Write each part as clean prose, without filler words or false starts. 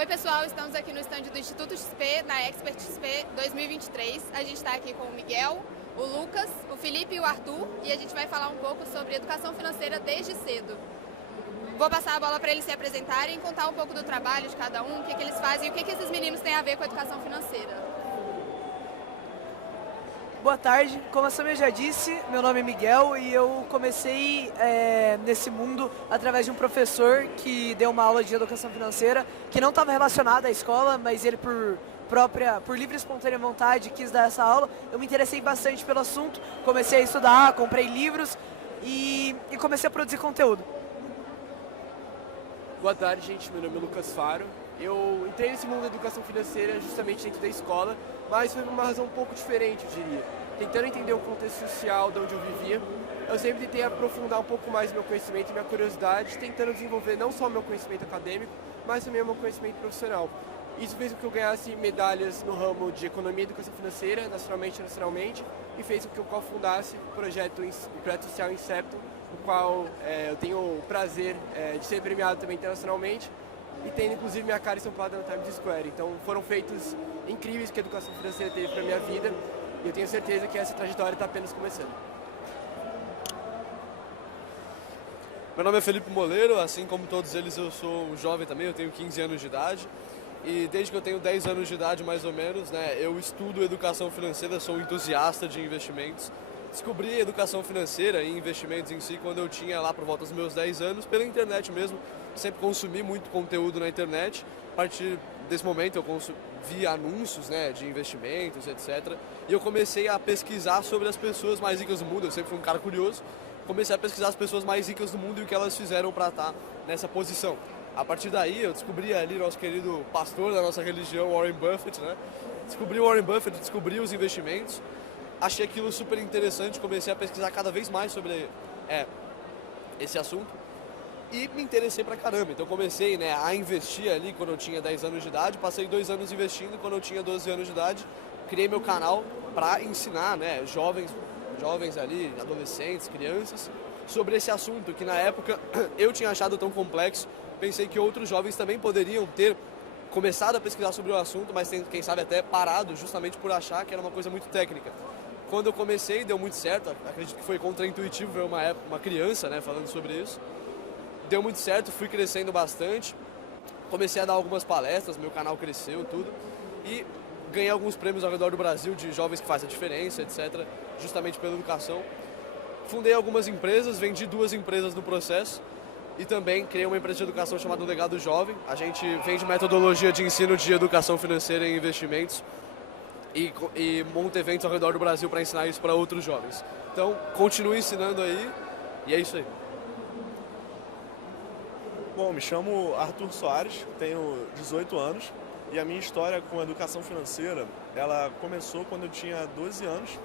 Oi pessoal, estamos aqui no stand do Instituto XP, na Expert XP 2023. A gente está aqui com o Miguel, o Lucas, o Felipe e o Arthur e a gente vai falar um pouco sobre educação financeira desde cedo. Vou passar a bola para eles se apresentarem e contar um pouco do trabalho de cada um, o que eles fazem e o que esses meninos têm a ver com a educação financeira. Boa tarde, como a Samia já disse, meu nome é Miguel e eu comecei nesse mundo através de um professor que deu uma aula de educação financeira que não estava relacionada à escola, mas ele por livre e espontânea vontade quis dar essa aula. Eu me interessei bastante pelo assunto, comecei a estudar, comprei livros e comecei a produzir conteúdo. Boa tarde, gente. Meu nome é Lucas Faro. Eu entrei nesse mundo da educação financeira justamente dentro da escola, mas foi por uma razão um pouco diferente, eu diria. Tentando entender o contexto social de onde eu vivia, eu sempre tentei aprofundar um pouco mais meu conhecimento e minha curiosidade, tentando desenvolver não só meu conhecimento acadêmico, mas também o meu conhecimento profissional. Isso fez com que eu ganhasse medalhas no ramo de economia e educação financeira, nacionalmente e internacionalmente, e fez com que eu cofundasse o projeto social Inceptum, no qual eu tenho o prazer de ser premiado também internacionalmente, e tendo inclusive minha cara estampada no Times Square. Então foram feitos incríveis que a educação financeira teve para a minha vida e eu tenho certeza que essa trajetória está apenas começando. Meu nome é Felipe Moleiro, assim como todos eles eu sou um jovem também, eu tenho 15 anos de idade e desde que eu tenho 10 anos de idade mais ou menos, eu estudo educação financeira, sou um entusiasta de investimentos. Descobri educação financeira e investimentos em si quando eu tinha lá por volta dos meus 10 anos, pela internet mesmo. Sempre consumi muito conteúdo na internet. A partir desse momento eu vi anúncios de investimentos, etc. E eu comecei a pesquisar sobre as pessoas mais ricas do mundo. Eu sempre fui um cara curioso. Comecei a pesquisar as pessoas mais ricas do mundo e o que elas fizeram para estar nessa posição. A partir daí eu descobri ali nosso querido pastor da nossa religião, Warren Buffett. Descobri o Warren Buffett, descobri os investimentos. Achei aquilo super interessante, comecei a pesquisar cada vez mais sobre esse assunto e me interessei pra caramba. Então comecei a investir ali quando eu tinha 10 anos de idade, passei 2 anos investindo quando eu tinha 12 anos de idade, criei meu canal para ensinar jovens ali, adolescentes, crianças, sobre esse assunto que na época eu tinha achado tão complexo. Pensei que outros jovens também poderiam ter começado a pesquisar sobre o assunto, mas quem sabe até parado justamente por achar que era uma coisa muito técnica. Quando eu comecei, deu muito certo, acredito que foi contraintuitivo ver uma criança falando sobre isso. Deu muito certo, fui crescendo bastante, comecei a dar algumas palestras, meu canal cresceu, tudo. E ganhei alguns prêmios ao redor do Brasil de jovens que fazem a diferença, etc., justamente pela educação. Fundei algumas empresas, vendi 2 empresas no processo e também criei uma empresa de educação chamada Legado Jovem. A gente vende metodologia de ensino de educação financeira e investimentos e monta eventos ao redor do Brasil para ensinar isso para outros jovens. Então, continue ensinando aí e é isso aí. Bom, me chamo Arthur Soares, tenho 18 anos e a minha história com a educação financeira, ela começou quando eu tinha 12 anos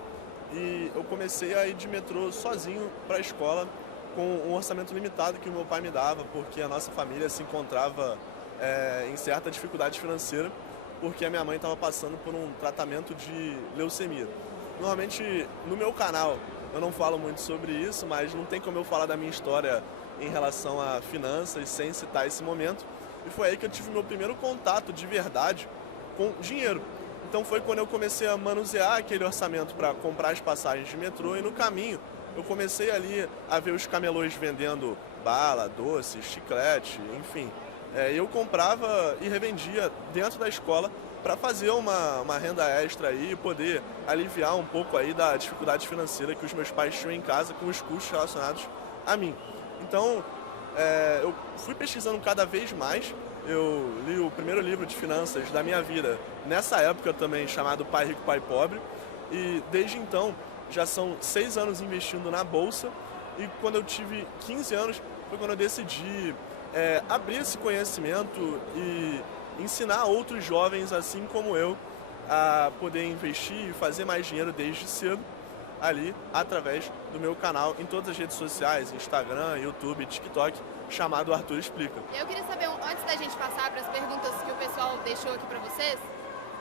e eu comecei a ir de metrô sozinho para a escola com um orçamento limitado que o meu pai me dava, porque a nossa família se encontrava em certa dificuldade financeira, porque a minha mãe estava passando por um tratamento de leucemia. Normalmente, no meu canal, eu não falo muito sobre isso, mas não tem como eu falar da minha história em relação a finanças sem citar esse momento. E foi aí que eu tive meu primeiro contato de verdade com dinheiro. Então foi quando eu comecei a manusear aquele orçamento para comprar as passagens de metrô e no caminho eu comecei ali a ver os camelôs vendendo bala, doces, chiclete, enfim. Eu comprava e revendia dentro da escola para fazer uma renda extra aí e poder aliviar um pouco aí da dificuldade financeira que os meus pais tinham em casa com os custos relacionados a mim. Então, eu fui pesquisando cada vez mais. Eu li o primeiro livro de finanças da minha vida nessa época também, chamado Pai Rico, Pai Pobre. E desde então, já são 6 anos investindo na Bolsa. E quando eu tive 15 anos, foi quando eu decidi abrir esse conhecimento e ensinar outros jovens, assim como eu, a poder investir e fazer mais dinheiro desde cedo, ali, através do meu canal em todas as redes sociais, Instagram, YouTube, TikTok, chamado Arthur Explica. Eu queria saber, antes da gente passar para as perguntas que o pessoal deixou aqui para vocês,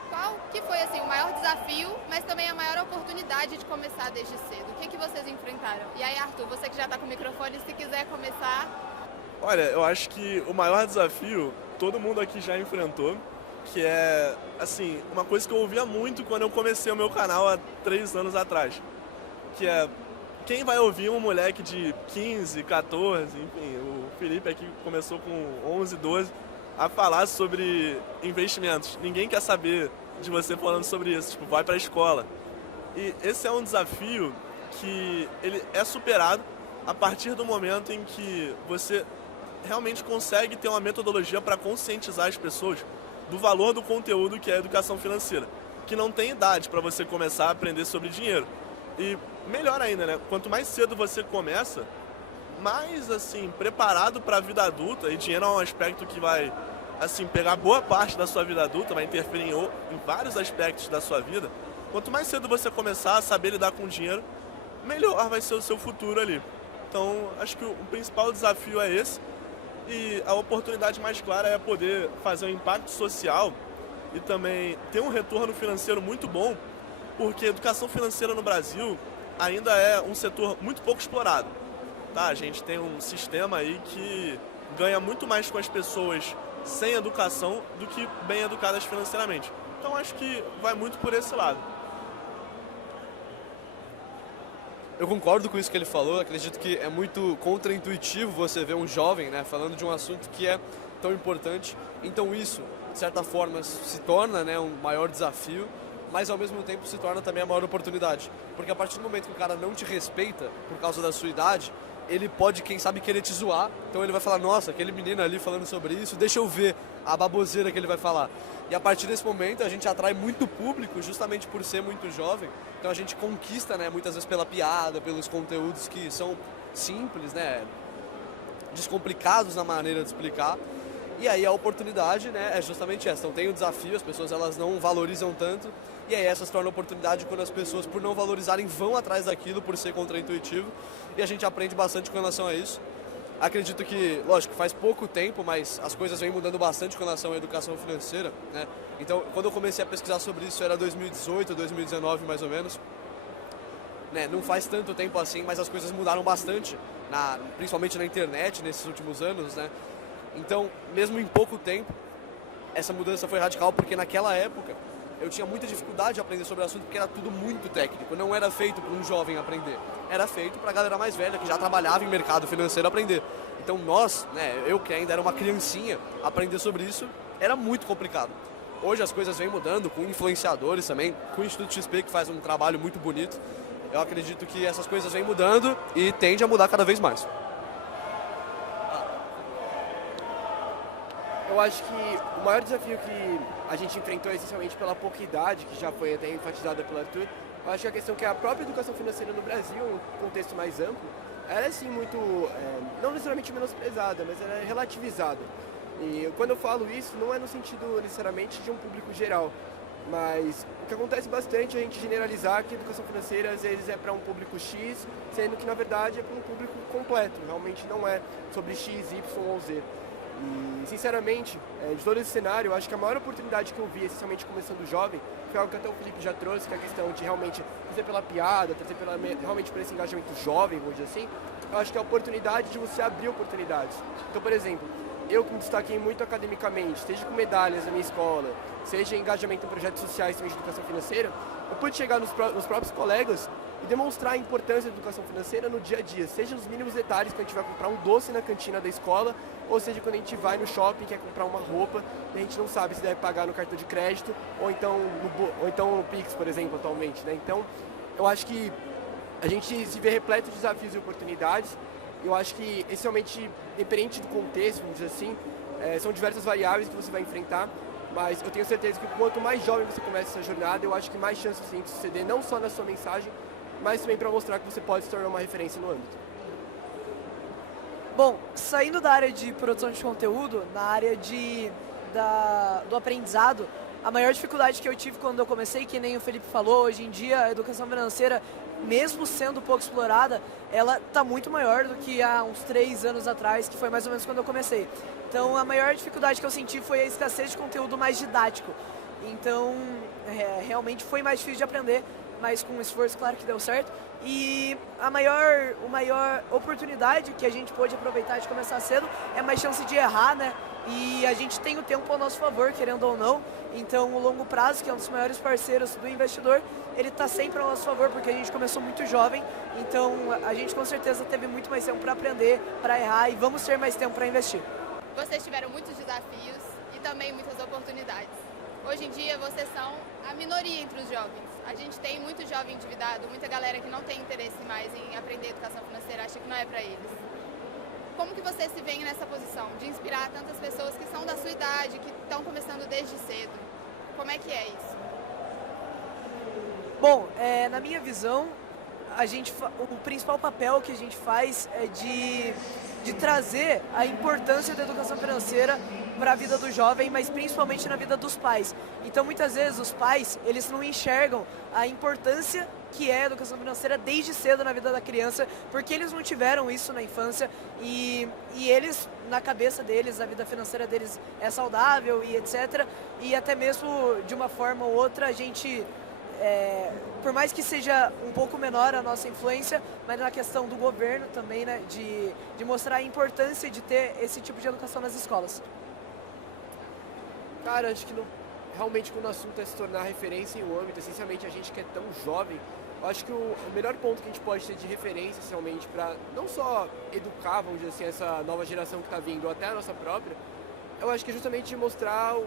qual que foi o maior desafio, mas também a maior oportunidade de começar desde cedo? O que vocês enfrentaram? E aí, Arthur, você que já está com o microfone, se quiser começar... Olha, eu acho que o maior desafio todo mundo aqui já enfrentou, que é, assim, uma coisa que eu ouvia muito quando eu comecei o meu canal há 3 anos atrás, que é, quem vai ouvir um moleque de 15, 14, enfim, o Felipe aqui começou com 11, 12, a falar sobre investimentos. Ninguém quer saber de você falando sobre isso, tipo, vai pra escola. E esse é um desafio que ele é superado a partir do momento em que você realmente consegue ter uma metodologia para conscientizar as pessoas do valor do conteúdo que é a educação financeira, que não tem idade para você começar a aprender sobre dinheiro. E melhor ainda, né? Quanto mais cedo você começa, mais assim preparado para a vida adulta, e dinheiro é um aspecto que vai assim pegar boa parte da sua vida adulta, vai interferir em vários aspectos da sua vida. Quanto mais cedo você começar a saber lidar com dinheiro, melhor vai ser o seu futuro ali. Então, acho que o principal desafio é esse, e a oportunidade mais clara é poder fazer um impacto social e também ter um retorno financeiro muito bom, porque a educação financeira no Brasil ainda é um setor muito pouco explorado. Tá? A gente tem um sistema aí que ganha muito mais com as pessoas sem educação do que bem educadas financeiramente. Então acho que vai muito por esse lado. Eu concordo com isso que ele falou, acredito que é muito contraintuitivo você ver um jovem, né, falando de um assunto que é tão importante. Então isso, de certa forma, se torna, né, um maior desafio, mas ao mesmo tempo se torna também a maior oportunidade. Porque a partir do momento que o cara não te respeita por causa da sua idade, ele pode, quem sabe, querer te zoar. Então ele vai falar, nossa, aquele menino ali falando sobre isso, deixa eu ver a baboseira que ele vai falar. E a partir desse momento a gente atrai muito público justamente por ser muito jovem. Então a gente conquista, né, muitas vezes pela piada, pelos conteúdos que são simples, né, descomplicados na maneira de explicar. E aí a oportunidade, né, é justamente essa. Então tem o desafio, as pessoas elas não valorizam tanto. E aí essa se torna oportunidade quando as pessoas, por não valorizarem, vão atrás daquilo por ser contraintuitivo. E a gente aprende bastante com relação a isso. Acredito que, lógico, faz pouco tempo, mas as coisas vêm mudando bastante com relação à educação financeira, né? Então, quando eu comecei a pesquisar sobre isso, era 2018, 2019 mais ou menos. Né? Não faz tanto tempo assim, mas as coisas mudaram bastante, principalmente na internet, nesses últimos anos, né? Então, mesmo em pouco tempo, essa mudança foi radical, porque naquela época eu tinha muita dificuldade de aprender sobre o assunto, porque era tudo muito técnico, não era feito para um jovem aprender, era feito para a galera mais velha, que já trabalhava em mercado financeiro, aprender. Então nós, né, eu que ainda era uma criancinha, aprender sobre isso era muito complicado. Hoje as coisas vêm mudando, com influenciadores também, com o Instituto XP, que faz um trabalho muito bonito. Eu acredito que essas coisas vêm mudando e tende a mudar cada vez mais. Eu acho que o maior desafio que a gente enfrentou essencialmente pela pouca idade, que já foi até enfatizada pelo Arthur, eu acho que a questão que a própria educação financeira no Brasil, em um contexto mais amplo, ela é sim muito, não necessariamente menosprezada, mas ela é relativizada. E quando eu falo isso, não é no sentido necessariamente de um público geral, mas o que acontece bastante é a gente generalizar que a educação financeira às vezes é para um público X, sendo que na verdade é para um público completo, realmente não é sobre X, Y ou Z. E, sinceramente, de todo esse cenário, eu acho que a maior oportunidade que eu vi, essencialmente começando jovem, foi algo que até o Felipe já trouxe, que é a questão de realmente trazer pela piada, trazer realmente por esse engajamento jovem, vamos dizer assim. Eu acho que é a oportunidade de você abrir oportunidades. Então, por exemplo, eu que me destaquei muito academicamente, seja com medalhas na minha escola, seja em engajamento em projetos sociais também de educação financeira, eu pude chegar nos próprios colegas e demonstrar a importância da educação financeira no dia a dia, seja nos mínimos detalhes, quando a gente vai comprar um doce na cantina da escola, ou seja quando a gente vai no shopping e quer comprar uma roupa e a gente não sabe se deve pagar no cartão de crédito ou então no Pix, por exemplo, atualmente, né? Então, eu acho que a gente se vê repleto de desafios e oportunidades. Eu acho que, essencialmente, independente do contexto, vamos dizer assim, são diversas variáveis que você vai enfrentar, mas eu tenho certeza que quanto mais jovem você começa essa jornada, eu acho que mais chances você tem de suceder, não só na sua mensagem, mas também para mostrar que você pode se tornar uma referência no âmbito. Bom, saindo da área de produção de conteúdo, na área do aprendizado, a maior dificuldade que eu tive quando eu comecei, que nem o Felipe falou, hoje em dia a educação financeira, mesmo sendo pouco explorada, ela está muito maior do que há uns 3 anos atrás, que foi mais ou menos quando eu comecei. Então a maior dificuldade que eu senti foi a escassez de conteúdo mais didático. Então realmente foi mais difícil de aprender, mas com esforço, claro que deu certo. E a maior oportunidade que a gente pôde aproveitar de começar cedo é mais chance de errar, né? e a gente tem o tempo ao nosso favor, querendo ou não. Então o longo prazo, que é um dos maiores parceiros do investidor, ele está sempre ao nosso favor, porque a gente começou muito jovem, então a gente com certeza teve muito mais tempo para aprender, para errar, e vamos ter mais tempo para investir. Vocês tiveram muitos desafios e também muitas oportunidades. Hoje em dia vocês são a minoria entre os jovens. A gente tem muito jovem endividado, muita galera que não tem interesse mais em aprender educação financeira, acha que não é para eles. Como que vocês se veem nessa posição de inspirar tantas pessoas que são da sua idade, que estão começando desde cedo? Como é que é isso? Bom, na minha visão, o principal papel que a gente faz é de trazer a importância da educação financeira para a vida do jovem, mas principalmente na vida dos pais. Então, muitas vezes, os pais, eles não enxergam a importância que é a educação financeira desde cedo na vida da criança, porque eles não tiveram isso na infância e eles, na cabeça deles, a vida financeira deles é saudável e etc. E até mesmo, de uma forma ou outra, a gente... por mais que seja um pouco menor a nossa influência, mas na questão do governo também, né, de mostrar a importância de ter esse tipo de educação nas escolas. Cara, acho que realmente quando o assunto é se tornar referência em um âmbito, essencialmente a gente que é tão jovem, eu acho que o melhor ponto que a gente pode ter de referência, essencialmente, para não só educar, vamos dizer assim, essa nova geração que está vindo, ou até a nossa própria, eu acho que é justamente de mostrar o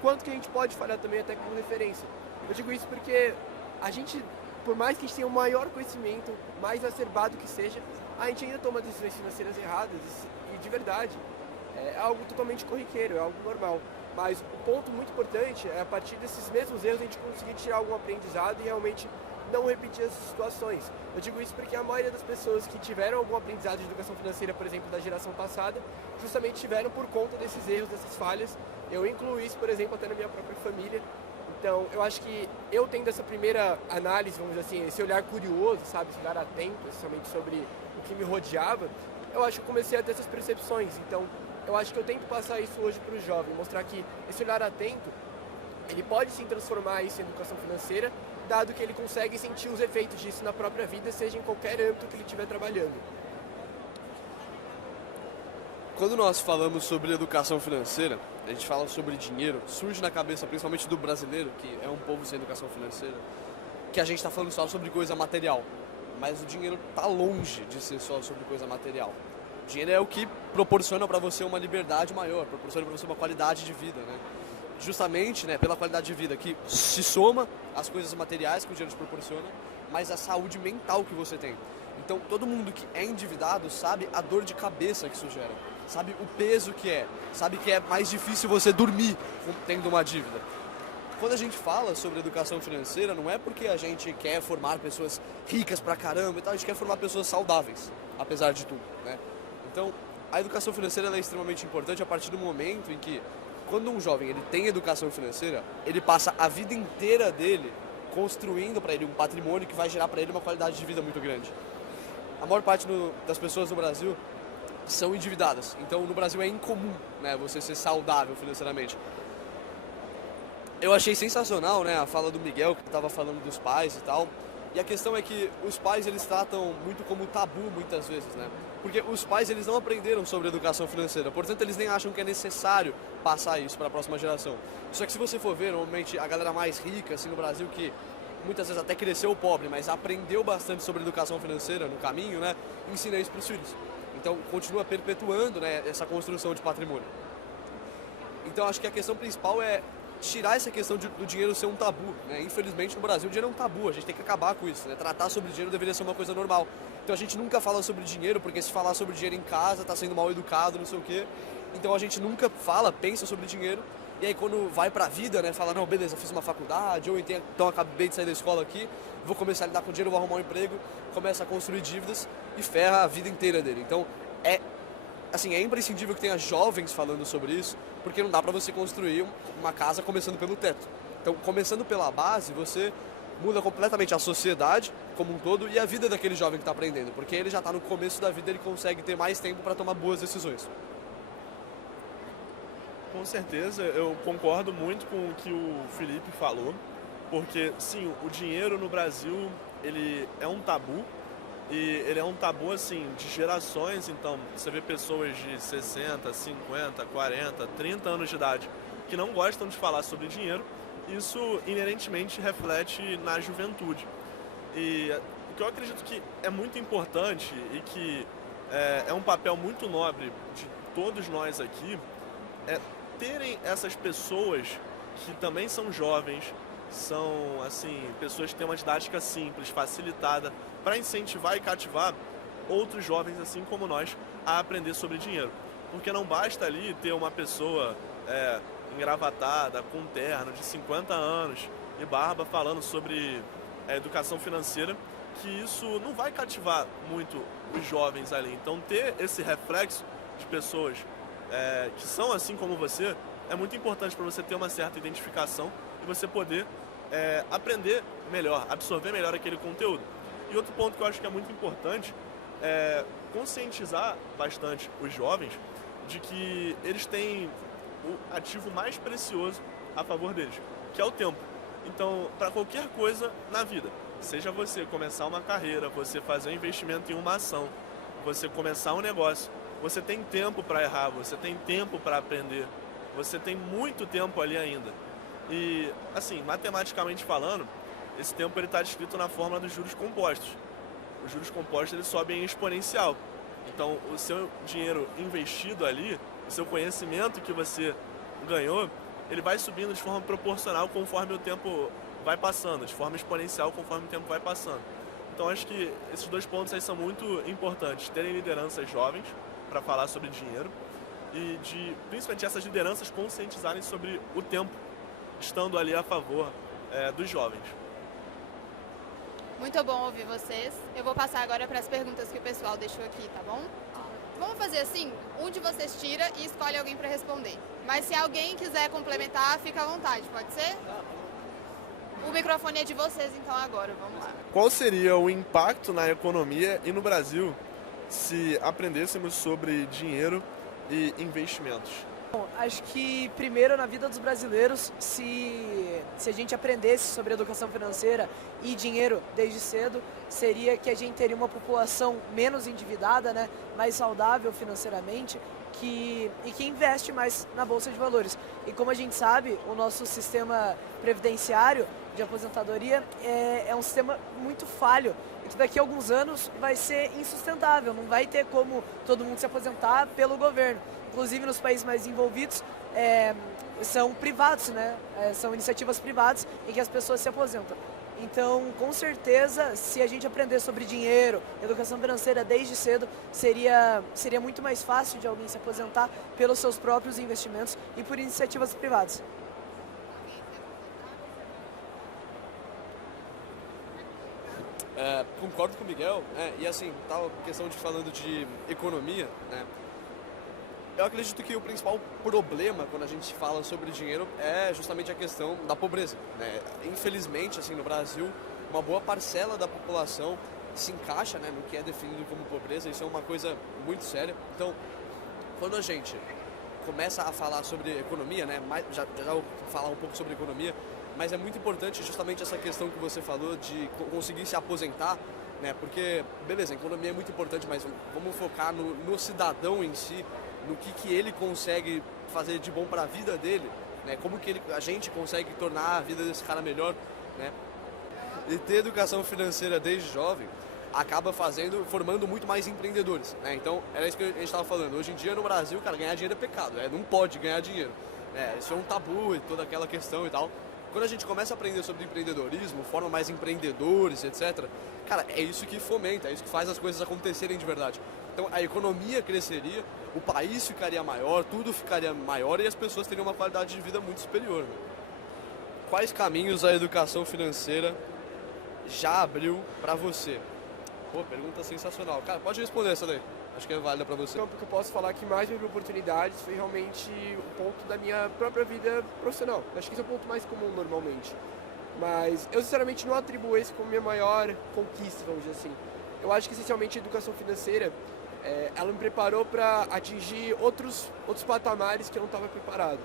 quanto que a gente pode falhar também até como referência. Eu digo isso porque a gente, por mais que a gente tenha o maior conhecimento, mais acerbado que seja, a gente ainda toma decisões financeiras erradas e de verdade é algo totalmente corriqueiro, é algo normal. Mas o ponto muito importante é, a partir desses mesmos erros, a gente conseguir tirar algum aprendizado e realmente não repetir essas situações. Eu digo isso porque a maioria das pessoas que tiveram algum aprendizado de educação financeira, por exemplo, da geração passada, justamente tiveram por conta desses erros, dessas falhas. Eu incluo isso, por exemplo, até na minha própria família. Então, eu acho que eu tendo essa primeira análise, vamos dizer assim, esse olhar curioso, sabe, esse olhar atento, especialmente sobre o que me rodeava, eu acho que eu comecei a ter essas percepções. Então, eu acho que eu tento passar isso hoje para o jovem, mostrar que esse olhar atento, ele pode sim transformar isso em educação financeira, dado que ele consegue sentir os efeitos disso na própria vida, seja em qualquer âmbito que ele estiver trabalhando. Quando nós falamos sobre educação financeira, a gente fala sobre dinheiro, surge na cabeça, principalmente do brasileiro, que é um povo sem educação financeira, que a gente está falando só sobre coisa material. Mas o dinheiro está longe de ser só sobre coisa material. O dinheiro é o que proporciona para você uma liberdade maior, proporciona para você uma qualidade de vida, né? Justamente, né, pela qualidade de vida que se soma às coisas materiais que o dinheiro te proporciona, mas a saúde mental que você tem. Então, todo mundo que é endividado sabe a dor de cabeça que isso gera, sabe o peso que é, sabe que é mais difícil você dormir tendo uma dívida. Quando a gente fala sobre educação financeira, não é porque a gente quer formar pessoas ricas pra caramba e tal, a gente quer formar pessoas saudáveis, apesar de tudo, né? Então, a educação financeira ela é extremamente importante a partir do momento em que, quando um jovem ele tem educação financeira, ele passa a vida inteira dele construindo para ele um patrimônio que vai gerar para ele uma qualidade de vida muito grande. A maior parte das pessoas no Brasil são endividadas, então no Brasil é incomum, né, você ser saudável financeiramente. Eu achei sensacional, né, a fala do Miguel, que estava falando dos pais e tal. E a questão é que os pais, eles tratam muito como tabu muitas vezes, né? Porque os pais, eles não aprenderam sobre educação financeira, portanto, eles nem acham que é necessário passar isso para a próxima geração. Só que se você for ver, normalmente, a galera mais rica, assim, no Brasil, que muitas vezes até cresceu pobre, mas aprendeu bastante sobre educação financeira no caminho, né? Ensina isso para os filhos. Então, continua perpetuando, né, essa construção de patrimônio. Então, acho que a questão principal é tirar essa questão do dinheiro ser um tabu, né? Infelizmente no Brasil o dinheiro é um tabu, a gente tem que acabar com isso, né? Tratar sobre dinheiro deveria ser uma coisa normal. Então a gente nunca fala sobre dinheiro, porque se falar sobre dinheiro em casa tá sendo mal educado, não sei o quê. Então a gente nunca pensa sobre dinheiro, e aí quando vai pra vida, né, fala, não, beleza, fiz uma faculdade, ou então acabei de sair da escola aqui, vou começar a lidar com dinheiro, vou arrumar um emprego, começa a construir dívidas e ferra a vida inteira dele. Então é imprescindível que tenha jovens falando sobre isso, porque não dá para você construir uma casa começando pelo teto. Então, começando pela base, você muda completamente a sociedade como um todo e a vida daquele jovem que está aprendendo, porque ele já está no começo da vida, ele consegue ter mais tempo para tomar boas decisões. Com certeza, eu concordo muito com o que o Felipe falou, porque, sim, o dinheiro no Brasil, ele é um tabu, E ele é um tabu, assim, de gerações. Então, você vê pessoas de 60, 50, 40, 30 anos de idade que não gostam de falar sobre dinheiro. Isso, inerentemente, reflete na juventude. E o que eu acredito que é muito importante e que é um papel muito nobre de todos nós aqui, é terem essas pessoas que também são jovens, são, assim, pessoas que têm uma didática simples, facilitada, para incentivar e cativar outros jovens, assim como nós, a aprender sobre dinheiro. Porque não basta ali ter uma pessoa engravatada, com um terno, de 50 anos e barba, falando sobre educação financeira, que isso não vai cativar muito os jovens ali. Então, ter esse reflexo de pessoas que são assim como você é muito importante para você ter uma certa identificação e você poder aprender melhor, absorver melhor aquele conteúdo. E outro ponto que eu acho que é muito importante é conscientizar bastante os jovens de que eles têm o ativo mais precioso a favor deles, que é o tempo. Então, para qualquer coisa na vida, seja você começar uma carreira, você fazer um investimento em uma ação, você começar um negócio, você tem tempo para errar, você tem tempo para aprender, você tem muito tempo ali ainda. E, assim, matematicamente falando, esse tempo está descrito na fórmula dos juros compostos. Os juros compostos eles sobem em exponencial. Então, o seu dinheiro investido ali, o seu conhecimento que você ganhou, ele vai subindo de forma proporcional conforme o tempo vai passando, de forma exponencial conforme o tempo vai passando. Então, acho que esses dois pontos aí são muito importantes. Terem lideranças jovens para falar sobre dinheiro e principalmente essas lideranças conscientizarem sobre o tempo, estando ali a favor dos jovens. Muito bom ouvir vocês. Eu vou passar agora para as perguntas que o pessoal deixou aqui, tá bom? Vamos fazer assim, um de vocês tira e escolhe alguém para responder. Mas se alguém quiser complementar, fica à vontade, pode ser? O microfone é de vocês então agora, vamos lá. Qual seria o impacto na economia e no Brasil se aprendêssemos sobre dinheiro e investimentos? Bom, acho que primeiro na vida dos brasileiros, se a gente aprendesse sobre educação financeira e dinheiro desde cedo, seria que a gente teria uma população menos endividada, né, mais saudável financeiramente, e que investe mais na Bolsa de Valores. E como a gente sabe, o nosso sistema previdenciário de aposentadoria é um sistema muito falho. E que daqui a alguns anos vai ser insustentável, não vai ter como todo mundo se aposentar pelo governo. Inclusive nos países mais envolvidos são privados, né? São iniciativas privadas em que as pessoas se aposentam. Então, com certeza, se a gente aprender sobre dinheiro, educação financeira desde cedo, seria muito mais fácil de alguém se aposentar pelos seus próprios investimentos e por iniciativas privadas. Concordo com o Miguel, e assim, tal questão de falando de economia, né? Eu acredito que o principal problema quando a gente fala sobre dinheiro é justamente a questão da pobreza, né? Infelizmente, assim, no Brasil, uma boa parcela da população se encaixa, né, no que é definido como pobreza. Isso é uma coisa muito séria. Então, quando a gente começa a falar sobre economia, né, já vou falar um pouco sobre economia, mas é muito importante justamente essa questão que você falou de conseguir se aposentar, né? Porque, beleza, a economia é muito importante, mas vamos focar no cidadão em si, no que ele consegue fazer de bom para a vida dele, né? Como que a gente consegue tornar a vida desse cara melhor, né? E ter educação financeira desde jovem acaba formando muito mais empreendedores, né? Então, era isso que a gente estava falando. Hoje em dia, no Brasil, cara, ganhar dinheiro é pecado, né? Não pode ganhar dinheiro, né? Isso é um tabu e toda aquela questão e tal. Quando a gente começa a aprender sobre empreendedorismo, forma mais empreendedores, etc., cara, é isso que fomenta, é isso que faz as coisas acontecerem de verdade. Então, a economia cresceria, o país ficaria maior, tudo ficaria maior e as pessoas teriam uma qualidade de vida muito superior, né? Quais caminhos a educação financeira já abriu para você? Pô, pergunta sensacional. Cara, pode responder essa daí. Acho que é válida para você. Então, porque eu posso falar que mais me abriu oportunidades foi realmente o ponto da minha própria vida profissional. Acho que esse é o ponto mais comum normalmente. Mas eu sinceramente não atribuo isso como minha maior conquista, vamos dizer assim. Eu acho que essencialmente a educação financeira, ela me preparou para atingir outros patamares que eu não estava preparado.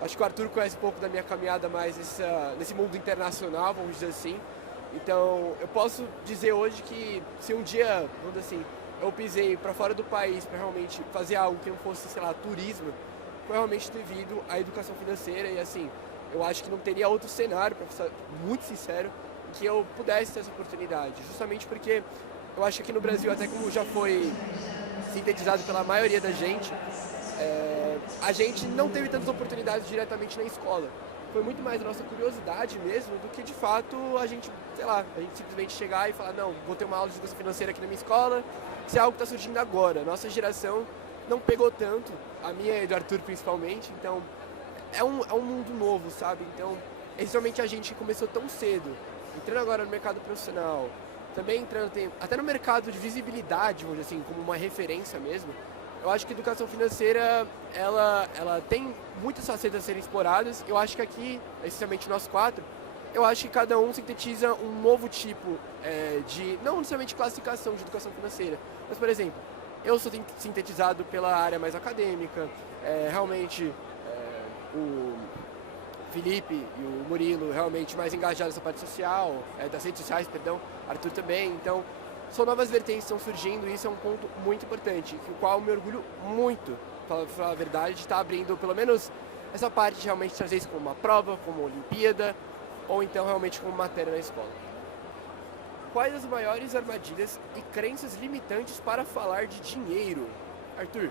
Acho que o Arthur conhece um pouco da minha caminhada mais nesse mundo internacional, vamos dizer assim. Então, eu posso dizer hoje que se um dia, vamos dizer assim, eu pisei para fora do país para realmente fazer algo que não fosse, sei lá, turismo, foi realmente devido à educação financeira e assim, eu acho que não teria outro cenário, para ser muito sincero, que eu pudesse ter essa oportunidade, justamente porque eu acho que aqui no Brasil, até como já foi sintetizado pela maioria da gente, a gente não teve tantas oportunidades diretamente na escola. Foi muito mais a nossa curiosidade mesmo do que de fato a gente, sei lá, a gente simplesmente chegar e falar, não, vou ter uma aula de educação financeira aqui na minha escola, isso é algo que está surgindo agora. Nossa geração não pegou tanto, a minha e do Arthur principalmente, então é um mundo novo, sabe? Então, essencialmente a gente começou tão cedo, entrando agora no mercado profissional, também entrando até no mercado de visibilidade, vamos dizer assim, como uma referência mesmo. Eu acho que a educação financeira, ela tem muitas facetas a serem exploradas. Eu acho que aqui, essencialmente nós quatro, eu acho que cada um sintetiza um novo tipo de, não necessariamente classificação de educação financeira, mas, por exemplo, eu sou sintetizado pela área mais acadêmica, realmente o Felipe e o Murilo realmente mais engajados nessa parte social, das redes sociais, perdão, Arthur também, então são novas vertentes que estão surgindo e isso é um ponto muito importante, com o qual eu me orgulho muito, para falar a verdade, de estar abrindo pelo menos essa parte de realmente trazer isso como uma prova, como uma Olimpíada, ou então realmente como matéria na escola. Quais as maiores armadilhas e crenças limitantes para falar de dinheiro? Arthur?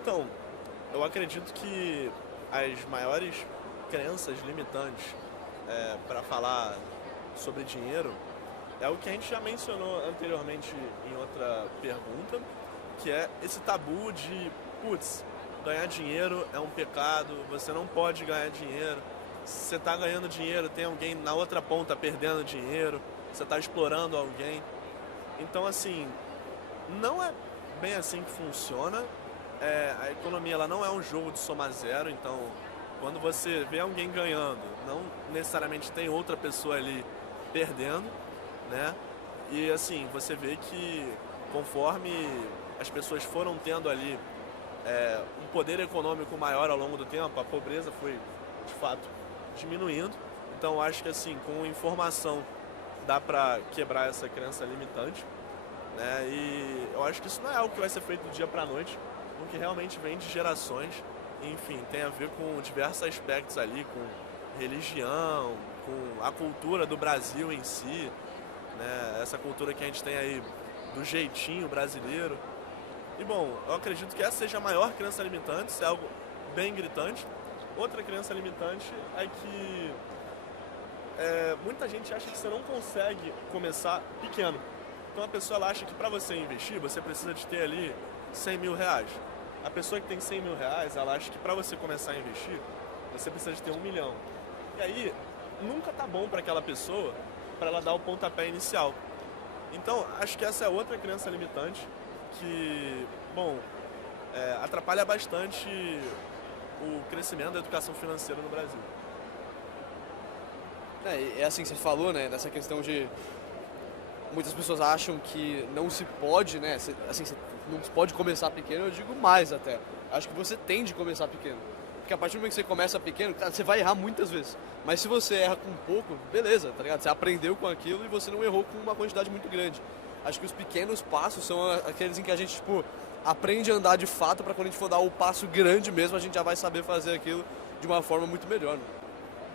Então, eu acredito que as maiores crenças limitantes para falar sobre dinheiro é o que a gente já mencionou anteriormente em outra pergunta, que é esse tabu de, putz, ganhar dinheiro é um pecado, você não pode ganhar dinheiro, se você está ganhando dinheiro, tem alguém na outra ponta perdendo dinheiro, você está explorando alguém. Então, assim, não é bem assim que funciona. A economia ela não é um jogo de soma zero, então quando você vê alguém ganhando, não necessariamente tem outra pessoa ali perdendo, né? E assim, você vê que conforme as pessoas foram tendo ali um poder econômico maior ao longo do tempo, a pobreza foi de fato diminuindo. Então acho que assim, com informação dá para quebrar essa crença limitante, né? E eu acho que isso não é algo que vai ser feito do dia para a noite, porque realmente vem de gerações, enfim, tem a ver com diversos aspectos ali, com religião, com a cultura do Brasil em si, né? Essa cultura que a gente tem aí do jeitinho brasileiro. E bom, eu acredito que essa seja a maior crença limitante, isso é algo bem gritante. Outra crença limitante é que muita gente acha que você não consegue começar pequeno. Então a pessoa ela acha que para você investir, você precisa de ter ali 100 mil reais. A pessoa que tem 100 mil reais, ela acha que para você começar a investir, você precisa de ter 1 milhão. E aí, nunca tá bom para aquela pessoa, para ela dar o pontapé inicial. Então, acho que essa é outra crença limitante que, bom, atrapalha bastante o crescimento da educação financeira no Brasil. É assim, você falou, né, dessa questão de muitas pessoas acham que não se pode, né, assim, não se pode começar pequeno, eu digo mais até. Acho que você tem de começar pequeno. Porque a partir do momento que você começa pequeno, você vai errar muitas vezes. Mas se você erra com pouco, beleza, tá ligado? Você aprendeu com aquilo e você não errou com uma quantidade muito grande. Acho que os pequenos passos são aqueles em que a gente, tipo, aprende a andar de fato para quando a gente for dar o passo grande mesmo, a gente já vai saber fazer aquilo de uma forma muito melhor. Né?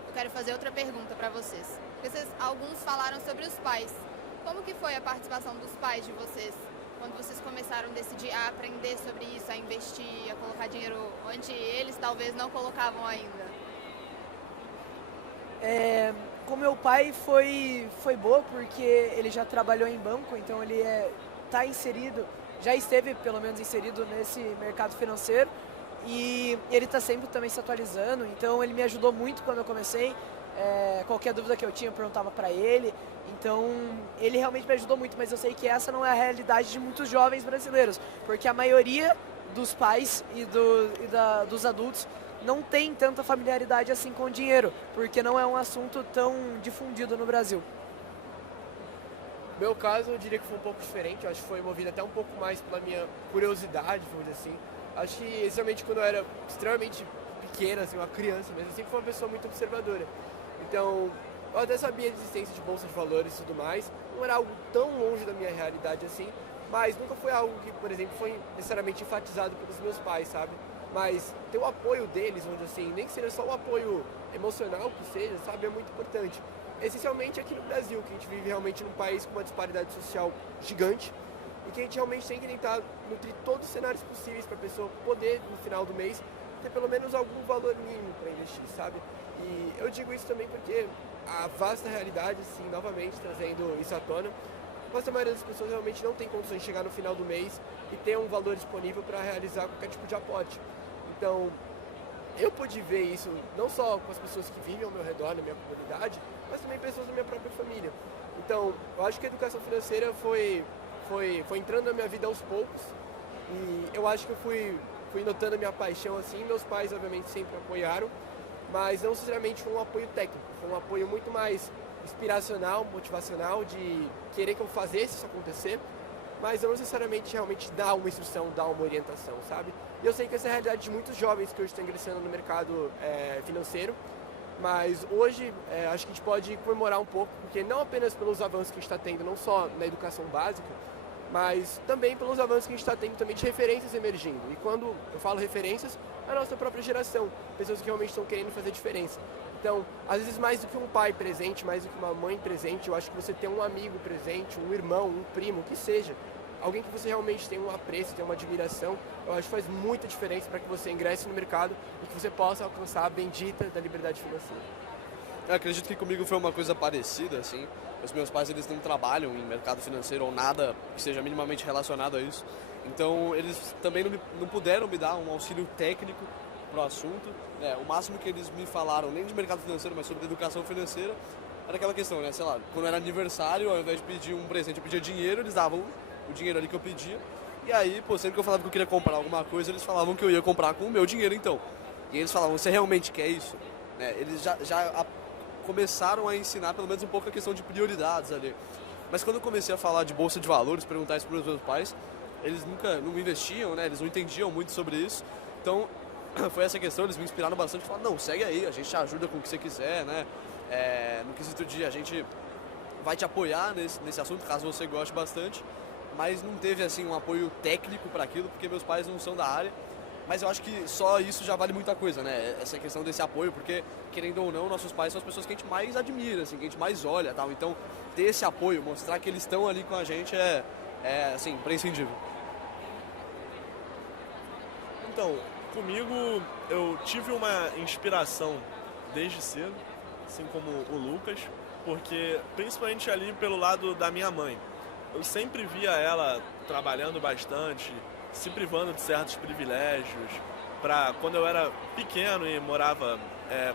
Eu quero fazer outra pergunta para vocês. Alguns falaram sobre os pais. Como que foi a participação dos pais de vocês? Quando vocês começaram a decidir a aprender sobre isso, a investir, a colocar dinheiro onde eles talvez não colocavam ainda? Com meu pai foi boa porque ele já trabalhou em banco, então ele tá inserido, já esteve pelo menos inserido nesse mercado financeiro e ele está sempre também se atualizando, então ele me ajudou muito quando eu comecei. Qualquer dúvida que eu tinha eu perguntava para ele, então ele realmente me ajudou muito, mas eu sei que essa não é a realidade de muitos jovens brasileiros, porque a maioria dos pais e dos adultos não tem tanta familiaridade assim com o dinheiro, porque não é um assunto tão difundido no Brasil. No meu caso, eu diria que foi um pouco diferente, eu acho que foi movido até um pouco mais pela minha curiosidade, vamos dizer assim. Acho que, especialmente quando eu era extremamente pequena, assim, uma criança mesmo, eu sempre fui uma pessoa muito observadora. Então, eu até sabia a existência de bolsa de valores e tudo mais, não era algo tão longe da minha realidade assim, mas nunca foi algo que, por exemplo, foi necessariamente enfatizado pelos meus pais, sabe? Mas ter o apoio deles, onde assim, nem que seja só o apoio emocional que seja, sabe, é muito importante. Essencialmente aqui no Brasil, que a gente vive realmente num país com uma disparidade social gigante e que a gente realmente tem que tentar nutrir todos os cenários possíveis para a pessoa poder, no final do mês, ter pelo menos algum valor mínimo para investir, sabe? E eu digo isso também porque a vasta realidade, assim, novamente trazendo isso à tona, a maioria das pessoas realmente não tem condições de chegar no final do mês e ter um valor disponível para realizar qualquer tipo de aporte. Então, eu pude ver isso não só com as pessoas que vivem ao meu redor, na minha comunidade, mas também pessoas da minha própria família. Então, eu acho que a educação financeira foi entrando na minha vida aos poucos e eu acho que eu fui notando a minha paixão assim. Meus pais, obviamente, sempre apoiaram, mas não necessariamente foi um apoio técnico, foi um apoio muito mais inspiracional, motivacional, de querer que eu fizesse isso acontecer, mas não necessariamente realmente dar uma instrução, dar uma orientação, sabe? E eu sei que essa é a realidade de muitos jovens que hoje estão ingressando no mercado financeiro, mas hoje acho que a gente pode comemorar um pouco, porque não apenas pelos avanços que a gente está tendo, não só na educação básica, mas também pelos avanços que a gente está tendo também de referências emergindo. E quando eu falo referências, a nossa própria geração, pessoas que realmente estão querendo fazer diferença. Então, às vezes mais do que um pai presente, mais do que uma mãe presente, eu acho que você tem um amigo presente, um irmão, um primo, o que seja, alguém que você realmente tem um apreço, tem uma admiração, eu acho que faz muita diferença para que você ingresse no mercado e que você possa alcançar a bendita da liberdade financeira. Eu acredito que comigo foi uma coisa parecida, assim. Os meus pais, eles não trabalham em mercado financeiro ou nada que seja minimamente relacionado a isso. Então, eles também não puderam me dar um auxílio técnico pro assunto. O máximo que eles me falaram, nem de mercado financeiro, mas sobre educação financeira, era aquela questão, né? Sei lá, quando era aniversário, ao invés de pedir um presente, eu pedia dinheiro, eles davam o dinheiro ali que eu pedia. E aí, pô, sempre que eu falava que eu queria comprar alguma coisa, eles falavam que eu ia comprar com o meu dinheiro, então. E eles falavam, você realmente quer isso? Eles já começaram a ensinar pelo menos um pouco a questão de prioridades ali. Mas quando eu comecei a falar de bolsa de valores, perguntar isso para os meus pais, eles não investiam, né? Eles não entendiam muito sobre isso. Então, foi essa questão, eles me inspiraram bastante, falaram, não, segue aí, a gente te ajuda com o que você quiser, né? No quesito de a gente vai te apoiar nesse assunto, caso você goste bastante, mas não teve, assim, um apoio técnico para aquilo, porque meus pais não são da área, mas eu acho que só isso já vale muita coisa, né? Essa questão desse apoio, porque, querendo ou não, nossos pais são as pessoas que a gente mais admira, assim, que a gente mais olha, tal, então ter esse apoio, mostrar que eles estão ali com a gente assim, imprescindível. Então, comigo, eu tive uma inspiração desde cedo, assim como o Lucas, porque principalmente ali pelo lado da minha mãe. Eu sempre via ela trabalhando bastante, se privando de certos privilégios. Quando eu era pequeno e morava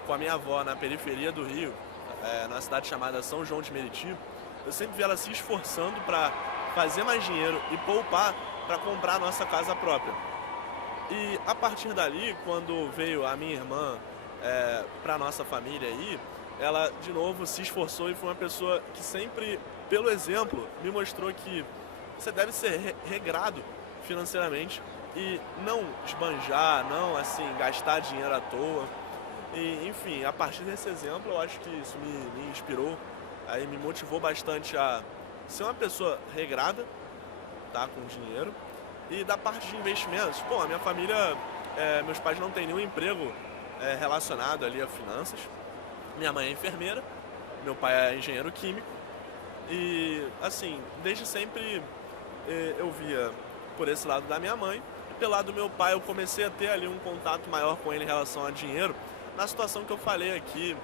com a minha avó na periferia do Rio, numa cidade chamada São João de Meriti, eu sempre vi ela se esforçando para fazer mais dinheiro e poupar para comprar a nossa casa própria. E a partir dali, quando veio a minha irmã para a nossa família aí, ela de novo se esforçou e foi uma pessoa que sempre, pelo exemplo, me mostrou que você deve ser regrado financeiramente e não esbanjar, não assim gastar dinheiro à toa. E, enfim, a partir desse exemplo, eu acho que isso me inspirou, aí me motivou bastante a ser uma pessoa regrada, tá, com dinheiro. E da parte de investimentos, a minha família, meus pais não têm nenhum emprego relacionado ali a finanças. Minha mãe é enfermeira, meu pai é engenheiro químico. E, assim, desde sempre eu via por esse lado da minha mãe. E pelo lado do meu pai eu comecei a ter ali um contato maior com ele em relação a dinheiro, na situação que eu falei aqui,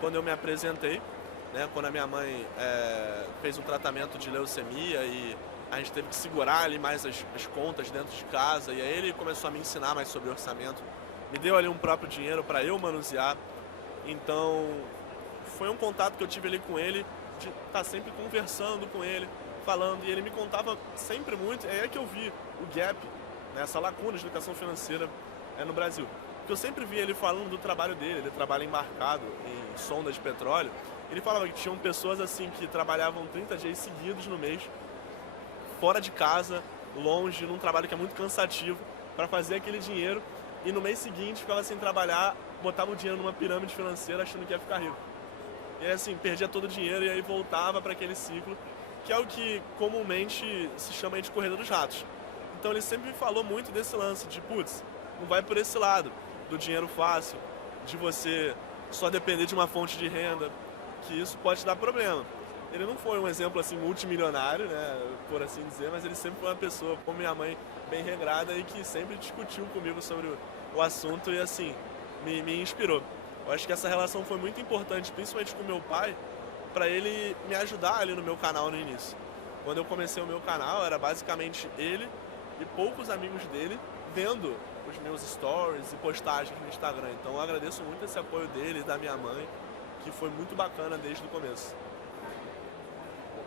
quando eu me apresentei, né, quando a minha mãe fez um tratamento de leucemia e a gente teve que segurar ali mais as contas dentro de casa, e aí ele começou a me ensinar mais sobre orçamento, me deu ali um próprio dinheiro para eu manusear. Então foi um contato que eu tive ali com ele, de estar sempre conversando com ele, falando, e ele me contava sempre muito. É aí que eu vi o gap, né, essa lacuna de educação financeira no Brasil. Porque eu sempre vi ele falando do trabalho dele, ele trabalha embarcado em sonda de petróleo. Ele falava que tinham pessoas assim que trabalhavam 30 dias seguidos no mês, fora de casa, longe, num trabalho que é muito cansativo, para fazer aquele dinheiro. e no mês seguinte ficava sem trabalhar, botava o dinheiro numa pirâmide financeira achando que ia ficar rico. E aí, assim, perdia todo o dinheiro e aí voltava para aquele ciclo, que é o que comumente se chama de corrida dos ratos. Então ele sempre falou muito desse lance de, putz, não vai por esse lado, do dinheiro fácil, de você só depender de uma fonte de renda, que isso pode dar problema. Ele não foi um exemplo assim multimilionário, né, por assim dizer, mas ele sempre foi uma pessoa, como minha mãe, bem regrada e que sempre discutiu comigo sobre o assunto e assim, me inspirou. Eu acho que essa relação foi muito importante, principalmente com meu pai, para ele me ajudar ali no meu canal no início. Quando eu comecei o meu canal, era basicamente ele e poucos amigos dele vendo os meus stories e postagens no Instagram. Então eu agradeço muito esse apoio dele e da minha mãe, que foi muito bacana desde o começo.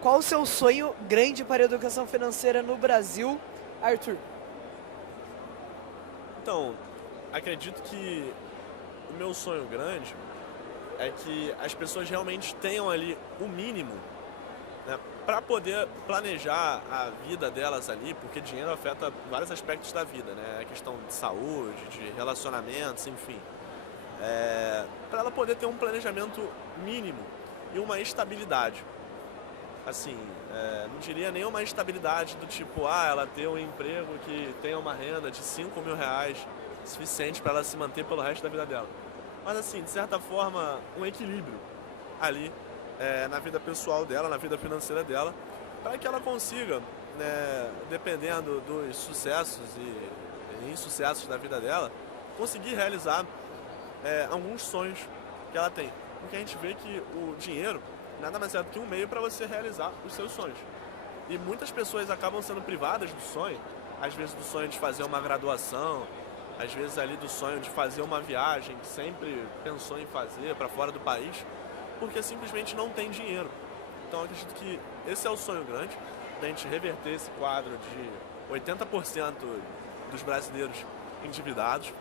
Qual o seu sonho grande para a educação financeira no Brasil, Arthur? Então, acredito que o meu sonho grande é que as pessoas realmente tenham ali o mínimo, né, para poder planejar a vida delas ali, porque dinheiro afeta vários aspectos da vida, né? A questão de saúde, de relacionamentos, enfim. Para ela poder ter um planejamento mínimo e uma estabilidade. Assim, não diria nem uma estabilidade do tipo, ela ter um emprego que tenha uma renda de 5 mil reais suficiente para ela se manter pelo resto da vida dela. Mas assim, de certa forma, um equilíbrio ali na vida pessoal dela, na vida financeira dela, para que ela consiga, né, dependendo dos sucessos e insucessos da vida dela, conseguir realizar alguns sonhos que ela tem. Porque a gente vê que o dinheiro nada mais é do que um meio para você realizar os seus sonhos. E muitas pessoas acabam sendo privadas do sonho, às vezes do sonho de fazer uma graduação, às vezes ali do sonho de fazer uma viagem que sempre pensou em fazer para fora do país, porque simplesmente não tem dinheiro. Então eu acredito que esse é o sonho grande, da gente reverter esse quadro de 80% dos brasileiros endividados,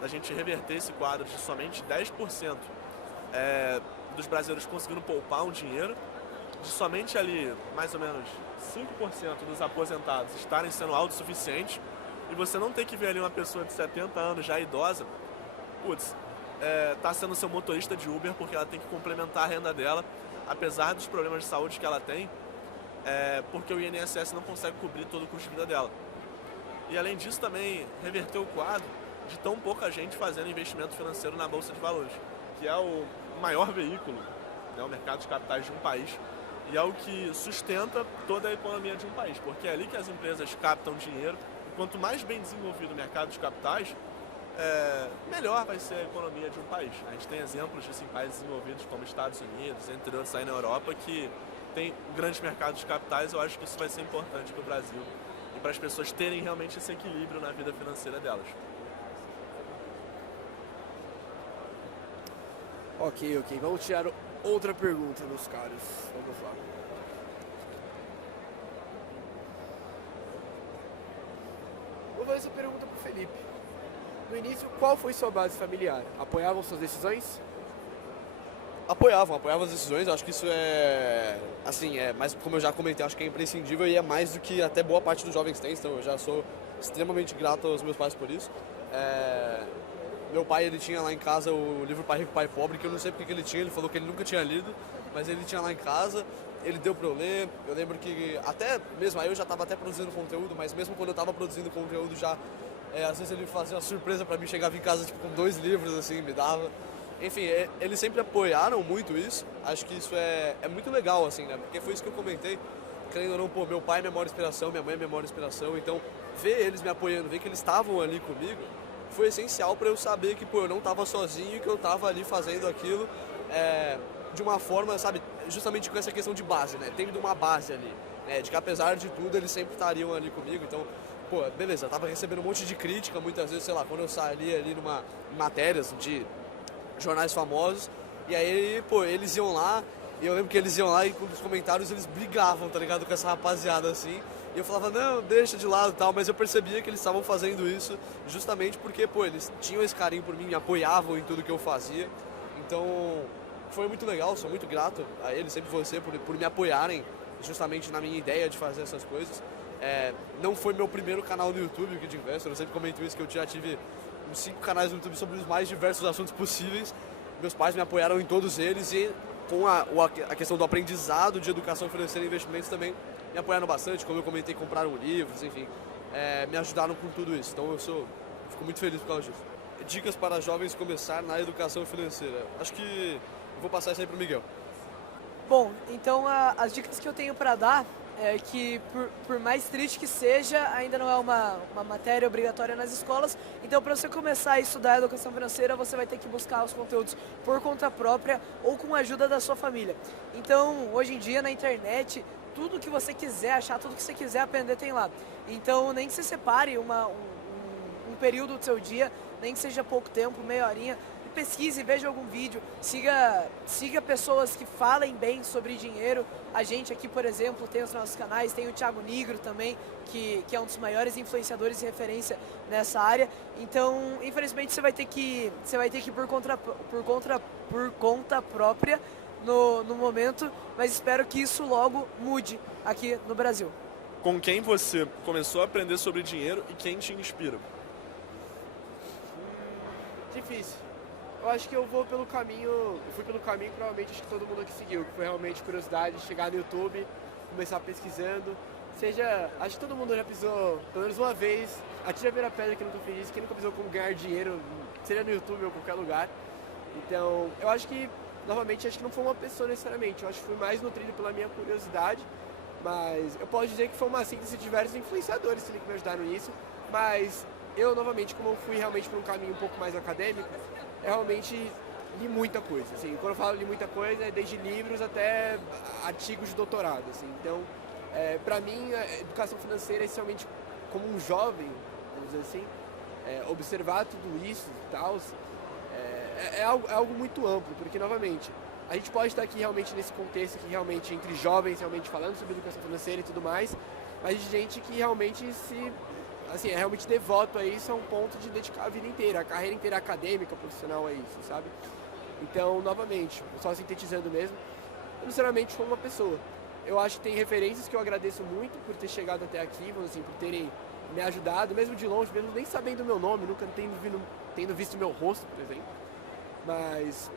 da gente reverter esse quadro de somente 10% dos brasileiros conseguindo poupar um dinheiro, de somente ali mais ou menos 5% dos aposentados estarem sendo autossuficientes, e você não tem que ver ali uma pessoa de 70 anos já idosa, tá sendo seu motorista de Uber porque ela tem que complementar a renda dela, apesar dos problemas de saúde que ela tem, porque o INSS não consegue cobrir todo o custo de vida dela. E além disso também reverter o quadro de tão pouca gente fazendo investimento financeiro na Bolsa de Valores, que é o maior veículo, né, o mercado de capitais de um país, e é o que sustenta toda a economia de um país, porque é ali que as empresas captam dinheiro, e quanto mais bem desenvolvido o mercado de capitais, melhor vai ser a economia de um país. A gente tem exemplos de países desenvolvidos como Estados Unidos, entre outros aí na Europa, que tem grandes mercados de capitais. Eu acho que isso vai ser importante para o Brasil e para as pessoas terem realmente esse equilíbrio na vida financeira delas. Ok. Vamos tirar outra pergunta, meus caros. Vamos lá. Vou fazer essa pergunta pro Felipe. No início, qual foi sua base familiar? Apoiavam suas decisões? Apoiavam as decisões. Eu acho que isso mas como eu já comentei, acho que é imprescindível e é mais do que até boa parte dos jovens tem, então eu já sou extremamente grato aos meus pais por isso. Meu pai, ele tinha lá em casa o livro Pai Rico, Pai Pobre, que eu não sei porque ele tinha, ele falou que ele nunca tinha lido, mas ele tinha lá em casa, ele deu pra eu ler. Eu lembro que até mesmo aí eu já estava até produzindo conteúdo, mas mesmo quando eu estava produzindo conteúdo já, às vezes ele fazia uma surpresa pra mim, chegava em casa com 2 livros, assim, me dava. Enfim, eles sempre apoiaram muito isso, acho que isso é muito legal, assim, né, porque foi isso que eu comentei, querendo ou não, meu pai é minha maior inspiração, minha mãe é minha maior inspiração, então ver eles me apoiando, ver que eles estavam ali comigo, foi essencial para eu saber que eu não estava sozinho e que eu estava ali fazendo aquilo de uma forma, sabe, justamente com essa questão de base, né, tendo uma base ali, né, de que apesar de tudo eles sempre estariam ali comigo. Então, beleza, eu tava recebendo um monte de crítica muitas vezes, sei lá, quando eu saía ali numa matérias de jornais famosos, e aí, eles iam lá, e eu lembro que eles iam lá e nos comentários eles brigavam, tá ligado, com essa rapaziada assim. E eu falava, não, deixa de lado e tal, mas eu percebia que eles estavam fazendo isso justamente porque, eles tinham esse carinho por mim, me apoiavam em tudo que eu fazia. Então, foi muito legal, sou muito grato a eles, sempre você, por me apoiarem justamente na minha ideia de fazer essas coisas. Não foi meu primeiro canal no YouTube, o Kid Investor, eu sempre comento isso, que eu já tive uns 5 canais no YouTube sobre os mais diversos assuntos possíveis. Meus pais me apoiaram em todos eles e com a questão do aprendizado de educação financeira e investimentos também me apoiaram bastante. Como eu comentei, compraram livros, enfim, me ajudaram com tudo isso. Então eu fico muito feliz por causa disso. Dicas para jovens começar na educação financeira. Acho que eu vou passar isso aí para o Miguel. Bom, então as dicas que eu tenho para dar é que, por mais triste que seja, ainda não é uma matéria obrigatória nas escolas. Então, para você começar a estudar educação financeira, você vai ter que buscar os conteúdos por conta própria ou com a ajuda da sua família. Então, hoje em dia, na internet, tudo que você quiser achar, tudo que você quiser aprender tem lá. Então, nem que você separe um período do seu dia, nem que seja pouco tempo, meia horinha, pesquise, veja algum vídeo, siga pessoas que falem bem sobre dinheiro. A gente aqui, por exemplo, tem os nossos canais, tem o Thiago Nigro também, que é um dos maiores influenciadores de referência nessa área. Então, infelizmente, você vai ter que ir por conta própria no momento, mas espero que isso logo mude aqui no Brasil. Com quem você começou a aprender sobre dinheiro e quem te inspira? Difícil. Eu acho que eu fui pelo caminho provavelmente acho que todo mundo aqui seguiu, que foi realmente curiosidade, chegar no YouTube, começar pesquisando. Acho que todo mundo já pisou, pelo menos uma vez, atire a primeira pedra que nunca fez isso, quem nunca pisou como ganhar dinheiro, seja no YouTube ou qualquer lugar. Então, eu acho que, novamente, acho que não foi uma pessoa necessariamente, eu acho que fui mais nutrido pela minha curiosidade, mas eu posso dizer que foi uma síntese de diversos influenciadores que me ajudaram nisso, mas eu, novamente, como eu fui realmente por um caminho um pouco mais acadêmico, eu realmente li muita coisa, assim, quando eu falo li muita coisa, é desde livros até artigos de doutorado, assim, então, para mim, a educação financeira, essencialmente, como um jovem, vamos dizer assim, observar tudo isso e tal, é algo muito amplo, porque, novamente, a gente pode estar aqui realmente nesse contexto, aqui realmente entre jovens, realmente falando sobre educação financeira e tudo mais, mas de gente que realmente é realmente devoto a isso, a um ponto de dedicar a vida inteira, a carreira inteira acadêmica, profissional a isso, sabe? Então, novamente, só sintetizando mesmo, eu não necessariamente sou uma pessoa. Eu acho que tem referências que eu agradeço muito por ter chegado até aqui, vamos assim, por terem me ajudado, mesmo de longe, mesmo nem sabendo o meu nome, nunca tendo visto meu rosto, por exemplo. Mas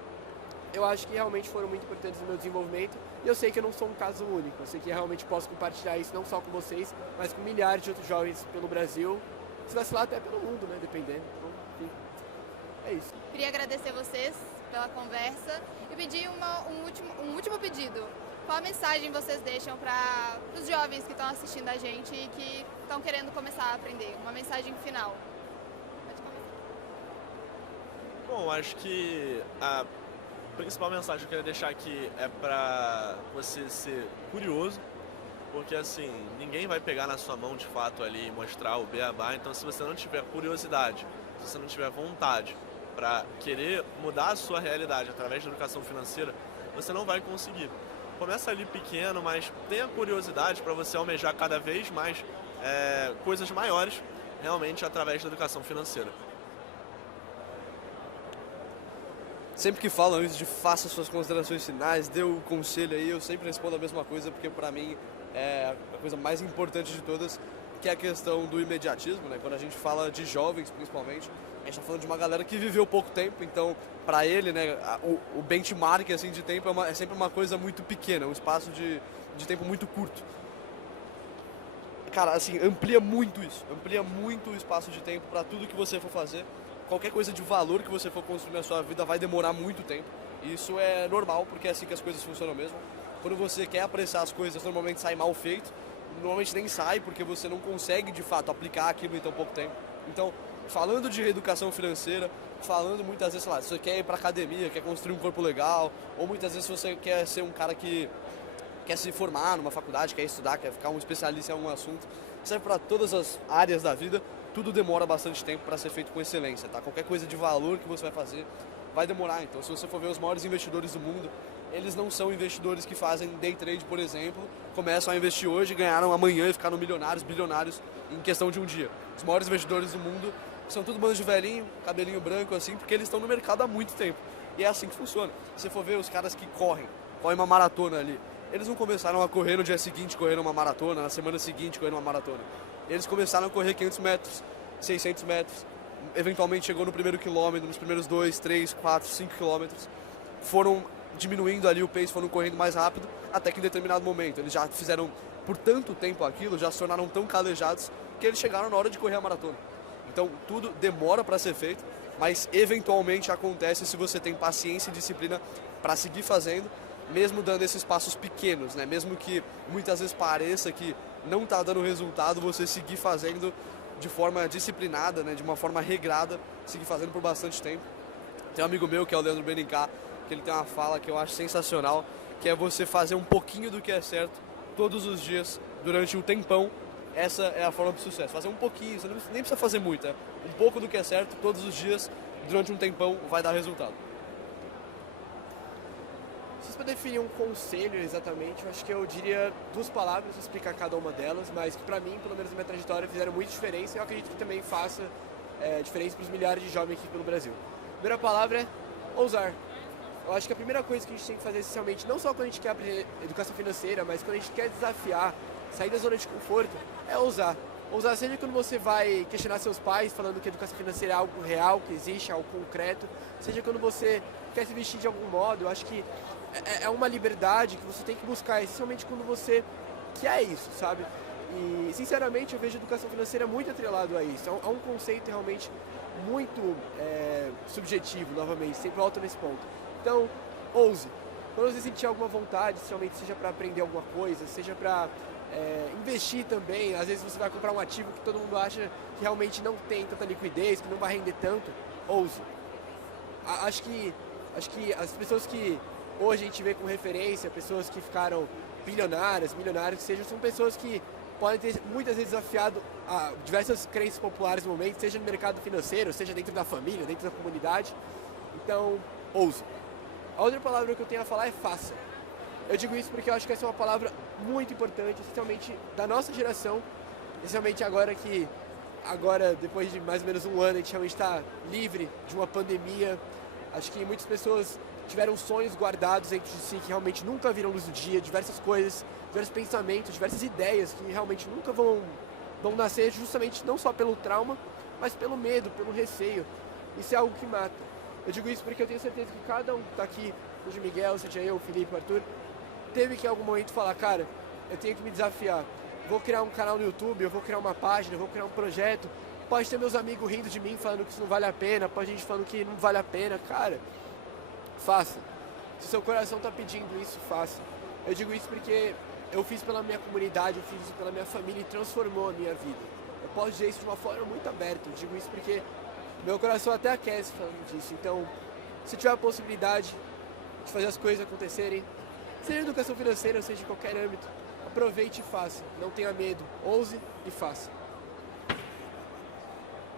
eu acho que realmente foram muito importantes no meu desenvolvimento e eu sei que eu não sou um caso único. Eu sei que realmente posso compartilhar isso não só com vocês, mas com milhares de outros jovens pelo Brasil, se vacilar até pelo mundo, né, dependendo. Então, enfim, é isso. Queria agradecer vocês pela conversa e pedir um último pedido. Qual mensagem vocês deixam para os jovens que estão assistindo a gente e que estão querendo começar a aprender? Uma mensagem final. Pode começar. Bom, acho que a principal mensagem que eu queria deixar aqui é para você ser curioso, porque assim, ninguém vai pegar na sua mão de fato ali e mostrar o beabá, então se você não tiver curiosidade, se você não tiver vontade para querer mudar a sua realidade através da educação financeira, você não vai conseguir. Começa ali pequeno, mas tenha curiosidade para você almejar cada vez mais coisas maiores realmente através da educação financeira. Sempre que falam isso de faça suas considerações finais, dê o conselho aí, eu sempre respondo a mesma coisa, porque para mim é a coisa mais importante de todas, que é a questão do imediatismo, né? Quando a gente fala de jovens, principalmente, a gente está falando de uma galera que viveu pouco tempo, então para ele, né, o benchmark assim, de tempo é sempre uma coisa muito pequena, um espaço de tempo muito curto. Cara, assim, amplia muito o espaço de tempo para tudo que você for fazer. Qualquer coisa de valor que você for construir na sua vida vai demorar muito tempo. E isso é normal, porque é assim que as coisas funcionam mesmo. Quando você quer apressar as coisas, normalmente sai mal feito. Normalmente nem sai, porque você não consegue, de fato, aplicar aquilo em tão pouco tempo. Então, falando de educação financeira, falando muitas vezes, sei lá, se você quer ir pra academia, quer construir um corpo legal, ou muitas vezes você quer ser um cara que quer se formar numa faculdade, quer estudar, quer ficar um especialista em algum assunto, serve para todas as áreas da vida. Tudo demora bastante tempo para ser feito com excelência, tá? Qualquer coisa de valor que você vai fazer vai demorar. Então, se você for ver os maiores investidores do mundo, eles não são investidores que fazem day trade, por exemplo, começam a investir hoje, ganharam amanhã e ficaram milionários, bilionários em questão de um dia. Os maiores investidores do mundo são tudo bandos de velhinho, cabelinho branco, assim, porque eles estão no mercado há muito tempo. E é assim que funciona. Se você for ver os caras que correm uma maratona ali, eles não começaram a correr no dia seguinte, correndo uma maratona, na semana seguinte, correndo uma maratona. Eles começaram a correr 500 metros, 600 metros, eventualmente chegou no primeiro quilômetro, nos primeiros 2, 3, 4, 5 quilômetros, foram diminuindo ali o pace, foram correndo mais rápido, até que em determinado momento eles já fizeram por tanto tempo aquilo, já se tornaram tão calejados que eles chegaram na hora de correr a maratona. Então tudo demora para ser feito, mas eventualmente acontece se você tem paciência e disciplina para seguir fazendo, mesmo dando esses passos pequenos, né? Mesmo que muitas vezes pareça que não está dando resultado, você seguir fazendo de forma disciplinada, né? De uma forma regrada, seguir fazendo por bastante tempo. Tem um amigo meu que é o Leandro Benincá, que ele tem uma fala que eu acho sensacional, que é você fazer um pouquinho do que é certo todos os dias, durante um tempão. Essa é a forma do sucesso, fazer um pouquinho, você nem precisa fazer muito, é um pouco do que é certo todos os dias, durante um tempão vai dar resultado. Se for definir um conselho exatamente, eu acho que eu diria 2 palavras, vou explicar cada uma delas, mas que pra mim, pelo menos na minha trajetória, fizeram muita diferença e eu acredito que também faça diferença para os milhares de jovens aqui pelo Brasil. A primeira palavra é ousar. Eu acho que a primeira coisa que a gente tem que fazer, essencialmente, não só quando a gente quer aprender educação financeira, mas quando a gente quer desafiar, sair da zona de conforto, é ousar. Ousar seja quando você vai questionar seus pais, falando que educação financeira é algo real, que existe, algo concreto, seja quando você quer se vestir de algum modo. Eu acho que é uma liberdade que você tem que buscar, essencialmente quando você quer isso, sabe? E, sinceramente, eu vejo a educação financeira muito atrelado a isso. É um conceito realmente muito subjetivo, novamente, sempre volto nesse ponto. Então, ouse. Quando você sentir alguma vontade, essencialmente, seja para aprender alguma coisa, seja para investir também, às vezes você vai comprar um ativo que todo mundo acha que realmente não tem tanta liquidez, que não vai render tanto, ouse. Acho que as pessoas que hoje a gente vê com referência, pessoas que ficaram bilionárias, milionários, são pessoas que podem ter muitas vezes desafiado a diversas crenças populares no momento, seja no mercado financeiro, seja dentro da família, dentro da comunidade. Então, ouse. A outra palavra que eu tenho a falar é faça. Eu digo isso porque eu acho que essa é uma palavra muito importante, especialmente da nossa geração, especialmente agora, depois de mais ou menos um ano, a gente realmente está livre de uma pandemia. Acho que muitas pessoas tiveram sonhos guardados dentro de si que realmente nunca viram luz do dia, diversas coisas, diversos pensamentos, diversas ideias que realmente nunca vão nascer, justamente não só pelo trauma, mas pelo medo, pelo receio. Isso é algo que mata. Eu digo isso porque eu tenho certeza que cada um que está aqui, seja Miguel, seja eu, Felipe, Arthur, teve que em algum momento falar, cara, eu tenho que me desafiar. Vou criar um canal no YouTube, eu vou criar uma página, eu vou criar um projeto. Pode ter meus amigos rindo de mim, falando que isso não vale a pena, pode gente falando que não vale a pena. Cara, faça. Se seu coração está pedindo isso, faça. Eu digo isso porque eu fiz pela minha comunidade, eu fiz isso pela minha família e transformou a minha vida. Eu posso dizer isso de uma forma muito aberta, eu digo isso porque meu coração até aquece falando disso. Então, se tiver a possibilidade de fazer as coisas acontecerem, seja educação financeira, seja em qualquer âmbito, aproveite e faça. Não tenha medo, ouse e faça.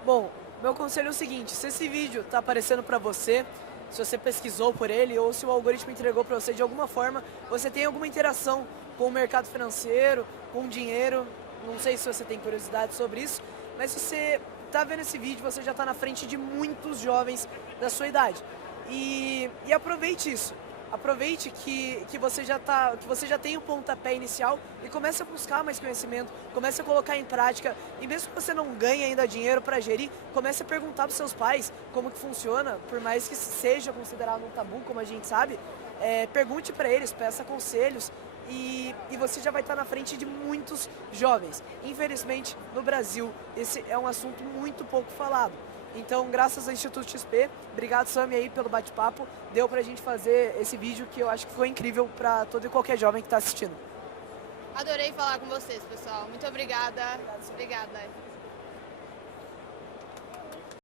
Bom, meu conselho é o seguinte: se esse vídeo está aparecendo para você, se você pesquisou por ele ou se o algoritmo entregou para você de alguma forma, você tem alguma interação com o mercado financeiro, com o dinheiro, não sei se você tem curiosidade sobre isso, mas se você está vendo esse vídeo, você já está na frente de muitos jovens da sua idade. E aproveite isso. Aproveite que você já tem o pontapé inicial e comece a buscar mais conhecimento, comece a colocar em prática. E mesmo que você não ganhe ainda dinheiro para gerir, comece a perguntar para os seus pais como que funciona, por mais que seja considerado um tabu, como a gente sabe. Pergunte para eles, peça conselhos e você já vai estar na frente de muitos jovens. Infelizmente, no Brasil, esse é um assunto muito pouco falado. Então, graças ao Instituto XP, obrigado, Sami, aí pelo bate-papo. Deu pra gente fazer esse vídeo que eu acho que ficou incrível pra todo e qualquer jovem que tá assistindo. Adorei falar com vocês, pessoal. Muito obrigada. Obrigada.